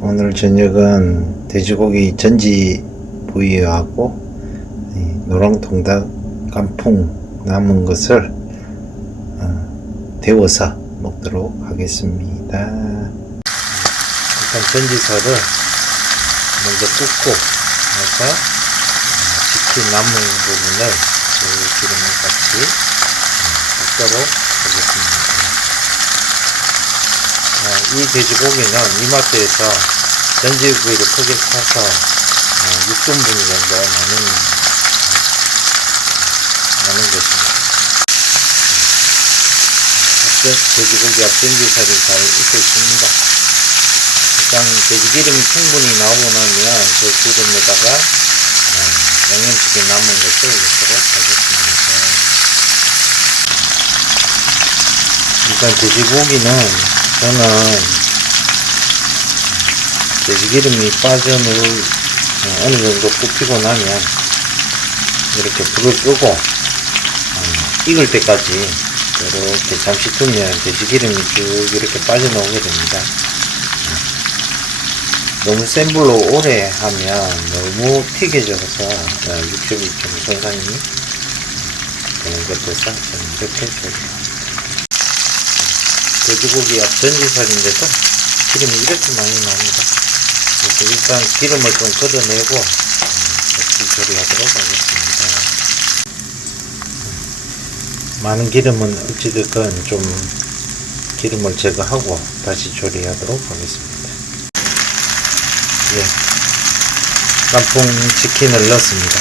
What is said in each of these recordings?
오늘 저녁은 돼지고기 전지 부위하고 이 노랑통닭 깐풍 남은 것을 어, 데워서 먹도록 하겠습니다. 일단 전지살을 먼저 굽고 나서 어, 치킨 남은 부분을 그 기름에 같이 어, 볶도록 하겠습니다. 어, 이 돼지고기는 이마트에서 전지부위를 크게 사서 어, 6등분 정도 나는 나는 것입니다. 앞전 돼지고기 앞전지살이 다 익혔습니다. 일단 돼지기름이 충분히 나오고 나면 그 기름에다가 어, 양념치킨 남은 것을 넣도록 하겠습니다. 일단 돼지고기는 저는 돼지기름이 빠져놓을 어, 어느 정도 굽히고 나면 이렇게 불을 끄고 어, 익을 때까지 이렇게 잠시 두면 돼지기름이 쭉 이렇게 빠져나오게 됩니다. 어, 너무 센 불로 오래 하면 너무 튀겨져서 어, 육즙이 좀 손상이 되는 것 같아서 저는 이렇게 조리합니다. 돼지고기 앞전지살인데도 기름이 이렇게 많이 나옵니다. 그래서 일단 기름을 좀 걷어내고 음, 같이 조리하도록 하겠습니다. 음, 많은 기름은 어찌됐건 좀 기름을 제거하고 다시 조리하도록 하겠습니다. 예, 깐풍 치킨을 넣습니다.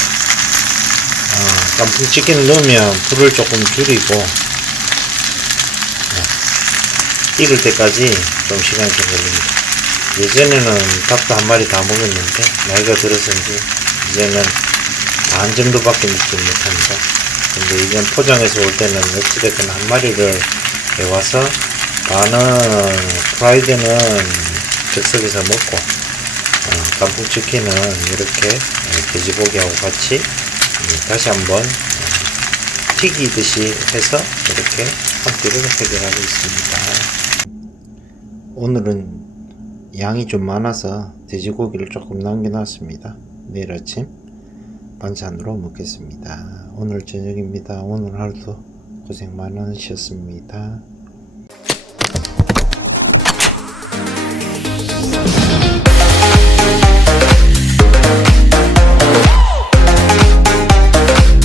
어, 깐풍 치킨을 넣으면 불을 조금 줄이고 익을 때까지 좀 시간이 좀 걸립니다. 예전에는 닭도 한 마리 다 먹었는데 나이가 들어서인지 이제는 반 정도밖에 먹지 못합니다. 근데 이전 포장해서 올 때는 어찌됐든 한 마리를 해와서 반은 프라이드는 즉석에서 먹고 어, 깐풍 치킨은 이렇게 어, 돼지고기하고 같이 음, 다시 한번 어, 튀기듯이 해서 이렇게 한 끼를 해결하고 있습니다. 오늘은 양이 좀 많아서 돼지고기를 조금 남겨놨습니다. 내일 아침 반찬으로 먹겠습니다. 오늘 저녁입니다. 오늘 하루도 고생 많으셨습니다.